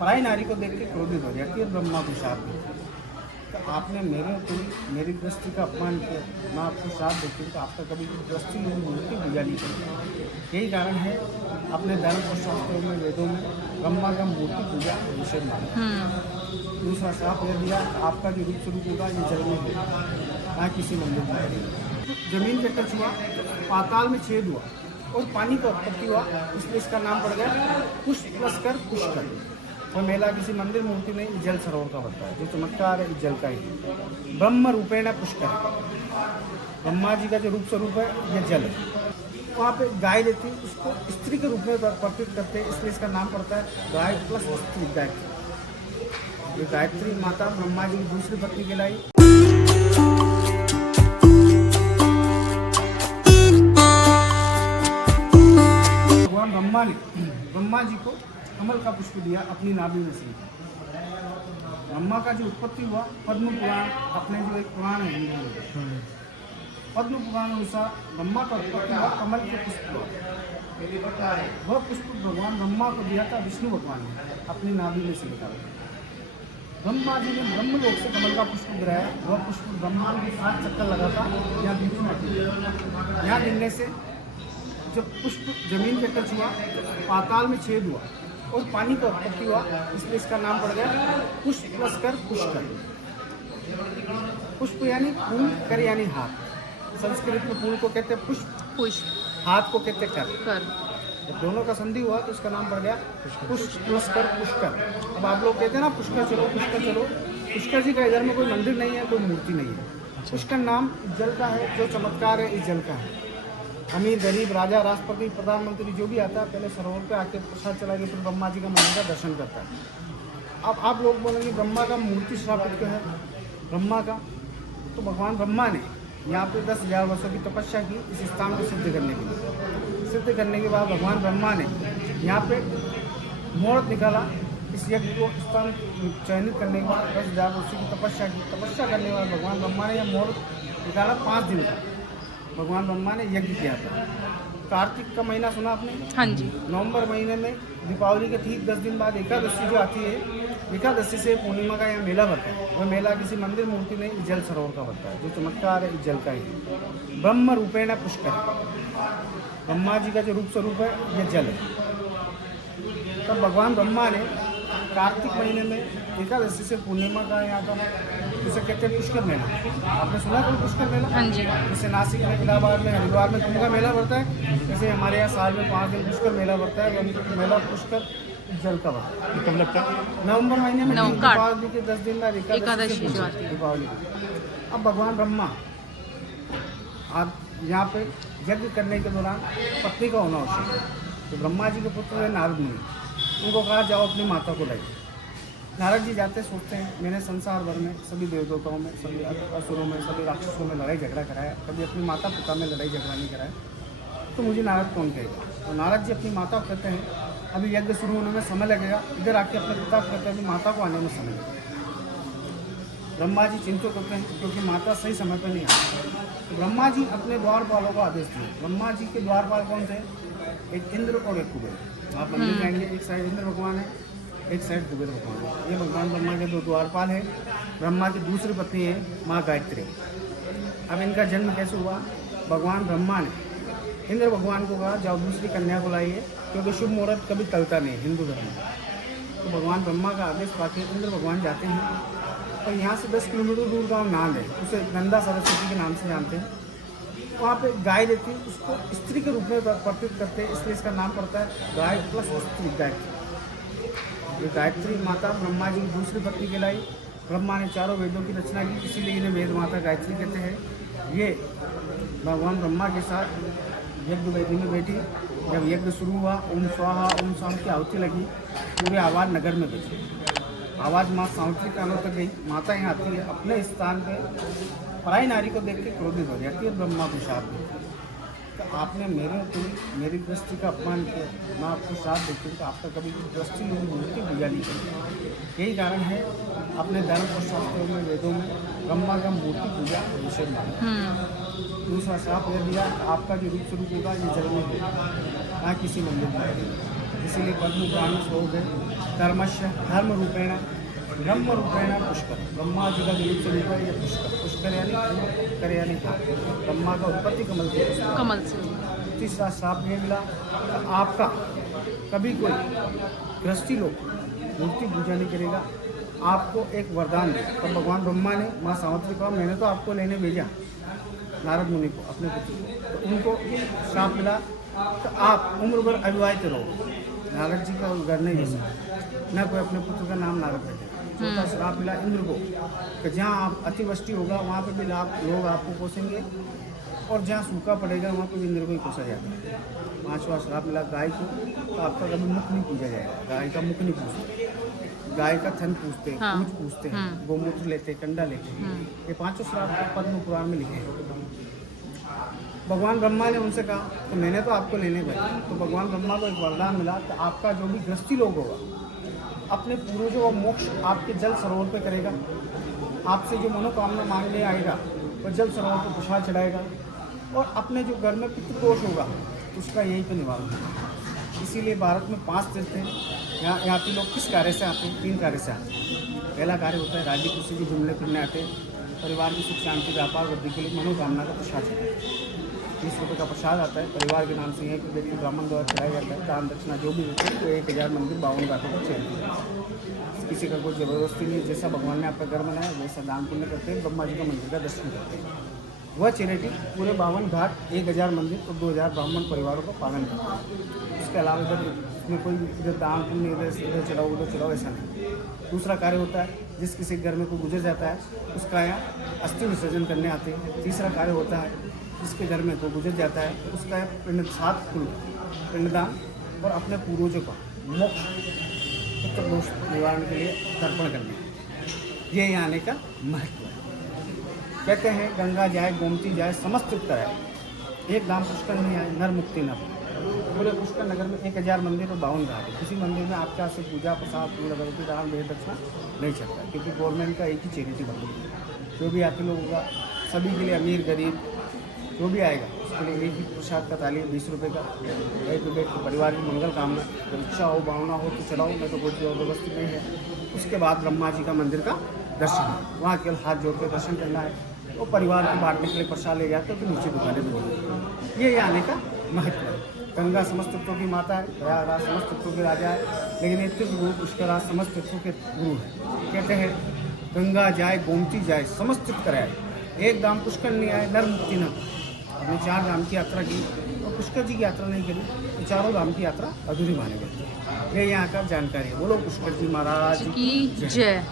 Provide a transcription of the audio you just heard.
पराई नारी को देख के क्रोधित हो जाती है, ब्रह्मा को शाप देती है। तो आपने मेरी दृष्टि का अपमान किया, मैं आपको शाप देती हूँ तो आपका कभी दृष्टि मेरी मूर्ति पूजा नहीं करेगी। यही कारण है अपने धर्म और शास्त्रों में, वेदों में ब्रह्मा का मूर्ति पूजा निषेध माना। दूसरा शाप यह दिया कि आपका जो रूप स्वरूप होगा ये जल में होगा, ना किसी मंदिर में रहेगा। जमीन पे टच हुआ, पाताल में छेद हुआ और पानी का उत्पत्ति हुआ, इसलिए इसका नाम पड़ गया पुष्प प्लस कर पुष्कर। और मेला किसी मंदिर मूर्ति नहीं, जल सरोवर का बनता है। जो चमत्कार है इस जल का ही। ब्रह्म रूपेण पुष्कर, ब्रह्मा जी का जो रूप स्वरूप है यह जल है। वहाँ पे गाय रहती है, उसको स्त्री के रूप में प्रकट करते हैं, इसलिए इसका नाम पड़ता है गाय प्लस स्त्री, गायत्री। ये गायत्री माता ब्रह्मा जी की दूसरी पत्नी कहलाई। भगवान ब्रह्मा ने ब्रह्मा जी को कमल का पुष्प दिया अपनी नाभि में से। ब्रह्मा का जो उत्पत्ति हुआ, पद्म पुराण अपने जो एक पुराण है हिंदू में, पद्म पुराण अनुसार ब्रह्मा का उत्पत्ति हुआ कमल के पुष्प हुआ। वह पुष्प भगवान ब्रह्मा को दिया था विष्णु भगवान ने अपनी नाभि में से निकाला। ब्रह्मा जी ने ब्रह्मलोक से कमल का पुष्प गिराया। वह पुष्प ब्रह्मा के 7 चक्कर लगा था, यहाँ बीच में यहाँ गिरने से जब पुष्प जमीन पे टच हुआ, पाताल में छेद हुआ और पानी का उत्पत्ति हुआ, इसलिए इसका नाम पड़ गया पुष्प प्लस कर पुष्कर। पुष्प यानी फूल, कर यानी हाथ। संस्कृत में फूल को कहते हैं पुष्प, हाथ को कहते हैं कर। जब दोनों का संधि हुआ तो इसका नाम पड़ गया पुष्प प्लस कर पुष्कर। अब आप लोग कहते हैं ना पुष्कर चलो, पुष्कर चलो। पुष्कर जी का इधर में कोई मंदिर नहीं है, कोई मूर्ति नहीं है। पुष्कर नाम जल का है, जो चमत्कार है इस जल का है। अमीर, गरीब, राजा, राष्ट्रपति, प्रधानमंत्री जो भी आता है पहले सरोवर पे आके प्रसाद चला के फिर ब्रह्मा जी का मंदिर का दर्शन करता है। अब आप लोग बोलेंगे ब्रह्मा का मूर्ति स्थापित क्यों है? ब्रह्मा का तो भगवान ब्रह्मा ने यहाँ पे 10,000 वर्षों की तपस्या की इस स्थान को सिद्ध करने के लिए। सिद्ध करने के बाद भगवान ब्रह्मा ने यहाँ पे मुहूर्त निकाला। इस यज्ञ को स्थान चयनित करने के बाद 10,000 वर्षों की तपस्या की। तपस्या करने के बाद भगवान ब्रह्मा ने यह मुहूर्त निकाला 5 दिन का। भगवान ब्रह्मा ने यज्ञ किया था। कार्तिक का महीना सुना आपने? हाँ जी। नवंबर महीने में दीपावली के ठीक 10 दिन बाद एकादशी जो आती है, एकादशी से पूर्णिमा का यहाँ मेला भरता है। वह मेला किसी मंदिर मूर्ति नहीं, जल सरोवर का भरता है। जो चमत्कार है इस जल का ही। ब्रह्म रूपेण पुष्कर, ब्रह्मा जी का जो रूप स्वरूप है यह जल है। तब भगवान ब्रह्मा ने कार्तिक महीने में एकादशी से पूर्णिमा का यहाँ का जिसे कहते हैं पुष्कर मेला। आपने सुना कोई पुष्कर मेला? हाँ जी। जैसे नासिक में, इलाहाबाद में, हरिद्वार में कुंभ का मेला भरता है, जैसे हमारे यहाँ साल में 5 दिन पुष्कर मेला भरता है। मेला पुष्कर जल का भरता है। कब लगता है? नवंबर महीने में। दीपावली के 10 दिन बाद एकादशी जो आती है दीपावली। अब भगवान ब्रह्मा आप यहाँ पे यज्ञ करने के दौरान पत्नी का होना आवश्यक है। तो ब्रह्मा जी के पुत्र है नारद मुनि, उनको कहा जाओ अपनी माता को लाइए। नारद जी जाते सोचते हैं मैंने संसार भर में सभी देवताओं में, सभी असुरों में, सभी राक्षसों में लड़ाई झगड़ा कराया, कभी अपनी माता पिता में लड़ाई झगड़ा नहीं कराया, तो मुझे नारद कौन कहेगा? तो नारद जी अपनी माता को कहते हैं अभी यज्ञ शुरू होने में समय लगेगा, इधर आके अपने पिता को कहते हैं अभी माता को आने में समय लगेगा। ब्रह्मा जी चिंतित होते हैं क्योंकि माता सही समय पर नहीं आती। तो ब्रह्मा जी अपने द्वारपालों को आदेश दिए। ब्रह्मा जी के द्वारपाल कौन थे? एक इंद्र और एक कुबेर। आप मंदिर जाएंगे, एक साइड इंद्र भगवान है, एक साइड कुबेर भगवान है। ये भगवान ब्रह्मा के 2 द्वारपाल हैं। ब्रह्मा की दूसरी पत्नी है माँ गायत्री। अब इनका जन्म कैसे हुआ? भगवान ब्रह्मा ने इंद्र भगवान को कहा जाओ दूसरी कन्या को लाइए, क्योंकि शुभ मुहूर्त कभी टलता नहीं हिंदू धर्म में। तो भगवान ब्रह्मा का आदेश पाके इंद्र भगवान जाते हैं और यहाँ से 10 किलोमीटर दूर गाँव नांद है, उसे नंदा सरस्वती के नाम से जानते हैं। वहाँ पे गाय रहती है, उसको स्त्री के रूप में प्रकट करते हैं, इसलिए इसका नाम पड़ता है गाय प्लस स्त्री, गायत्री। ये गायत्री माता ब्रह्मा जी की दूसरी पत्नी कहलाई। ब्रह्मा ने 4 वेदों की रचना की, इसीलिए इन्हें वेद माता गायत्री कहते हैं। ये भगवान ब्रह्मा के साथ यज्ञ वेदी में बैठी। जब यज्ञ शुरू हुआ, ओम स्वाहा ओम स्वाहा की आहुति लगी, पूरे आवाज़ नगर में बची। आवाज़ माँ सावित्री कानों तक गई। माता यहाँ आती है, अपने स्थान पे पराई नारी को देख के क्रोधित हो जाती है, ब्रह्मा को शाप देती है। तो आपने मेरी दृष्टि का अपमान किया, मैं आपको शाप देती हूँ तो आपका कभी दृष्टि मेरी मूर्ति पूजा नहीं करेगी। यही कारण है अपने धर्म और शास्त्रों में, वेदों में ब्रह्मा का मूर्ति पूजा निषेध माना। दूसरा शाप यह दिया आपका जो रूप स्वरूप होगा ये जल में होगा, ना किसी मंदिर में रहेगा। इसीलिए पद्म पुराण में श्लोक है धर्मस्य धर्म रूपेण ब्रह्म रूपेण पुष्कर, ब्रह्मा जी का दिलीप से रूप है ये पुष्कर, पुष्कर यानी कर यानी ब्रह्मा का उत्पत्ति कमल से, कमल से। तीसरा श्राप ये मिला तो आपका कभी कोई गृहस्थी लोग मूर्ति पूजा नहीं करेगा, आपको एक वरदान दे। तो भगवान ब्रह्मा ने माँ सावित्री को, मैंने तो आपको लेने भेजा नारद मुनि को अपने पुत्र को, तो उनको श्राप मिला तो आप उम्र भर अविवाहित रहो। नारद जी का घर नहीं जैसा, न कोई अपने पुत्र का नाम नारद रखे। चौथा श्राप मिला इंद्र को कि जहाँ आप अतिवृष्टि होगा वहाँ पे भी लोग आपको कोसेंगे, और जहाँ सूखा पड़ेगा वहाँ पे भी इंद्र को ही कोसा जाता है। पांचवा श्राप मिला गाय को, तो आपका कभी मुख नहीं पूजा जाएगा, गाय का मुख नहीं पूछते, गाय का थन पूछते, पूछ पूछते हैं, गोमूत्र लेते, कंडा लेते। ये पांचों श्राप पद्म पुराण में लिखे हैं। भगवान ब्रह्मा ने उनसे कहा तो मैंने तो आपको लेने भेजा, तो भगवान ब्रह्मा को एक वरदान मिला कि आपका जो भी गृहस्थी लोग होगा अपने पूर्वजों का मोक्ष आपके जल सरोवर पे करेगा, आपसे जो मनोकामना मांगने आएगा वह जल सरोवर पे प्रसाद चढ़ाएगा, और अपने जो घर में पितृदोष होगा उसका यही पे निवारण होगा। इसीलिए भारत में 5 तीर्थ हैं। यहाँ के लोग किस कार्य से आते हैं? 3 कार्य से आते हैं। पहला कार्य होता है राज्य खुशी की जुमले फिरने आते हैं, परिवार की सुख शांति व्यापार वृद्धि के लिए मनोकामना का प्रसाद चढ़ाते हैं। 20 रुपये का प्रसाद आता है परिवार के नाम से, यहीं पर व्यक्ति ब्राह्मण द्वारा चढ़ाया जाता है। दान दक्षिणा जो भी होती है वो 1000 मंदिर 52 घाटों पर चढ़ती। किसी का कोई जबरदस्ती नहीं, जैसा भगवान ने आपका घर बनाया वैसा दान पुण्य करते हैं, ब्रह्मा जी का मंदिर का दर्शन करते हैं। वह चैरिटी पूरे 52 घाट 1000 मंदिर और 2000 ब्राह्मण परिवारों का पालन करते हैं। इसके अलावा इधर इसमें कोई इधर दान पुण्य इधर चढ़ाओ उधर चढ़ाओ ऐसा नहीं। दूसरा कार्य होता है जिस किसी घर में कोई गुजर जाता है उसका यहाँ अस्थि विसर्जन करने आते हैं। तीसरा कार्य होता है जिसके घर में कोई गुजर जाता है उसका पिंड 7 कुल पिंडदान और अपने पूर्वजों का मोक्ष पितृदोष निवारण के लिए तर्पण करने। ये यहाँ आने का महत्व है। कहते हैं गंगा जाए गोमती जाए समस्त तीर्थ कराए, एक दाम पुष्कर नहीं आए नर मुक्ति न पाए। पूरे पुष्कर नगर में 1000 मंदिर और 52 घाट है। किसी मंदिर में आपके हाथ से पूजा प्रसाद पूर्ण अगरबत्ती दान वेद दक्षिणा नहीं चलता, क्योंकि गवर्नमेंट का एक ही चैरिटी बनी है। जो भी आते लोग होगा सभी के लिए, अमीर गरीब जो भी आएगा उसके लिए एक ही प्रसाद का थाली 20 रुपये का, एक रुपये परिवार की मंगल कामना, इच्छा हो भावना हो तो चढ़ाओ, नहीं तो कोई व्यवस्थित नहीं है। उसके बाद ब्रह्मा जी का मंदिर का दर्शन है, वहाँ केवल हाथ जोड़ कर दर्शन करना है। वो परिवार को बांटने के लिए प्रसाद ले जाते हैं तो नीचे दुकानें दूँगी। ये आने का महत्व है। गंगा समस्त तीर्थों की माता है, प्रयागराज समस्त तीर्थों के राजा है, लेकिन ये तीर्थ गुरु पुष्कराज समस्त तीर्थों के गुरु है। कहते हैं गंगा जाए गोमती जाए समस्त तीर्थ कराए, एक दाम पुष्कर नहीं आए नर मुक्ति न। हमने 4 धाम की यात्रा की और पुष्कर जी की यात्रा नहीं करी, तो चारों धाम की यात्रा अधूरी मानी जाती है। ये यहाँ का जानकारी है। बोलो पुष्कर जी महाराज की जय।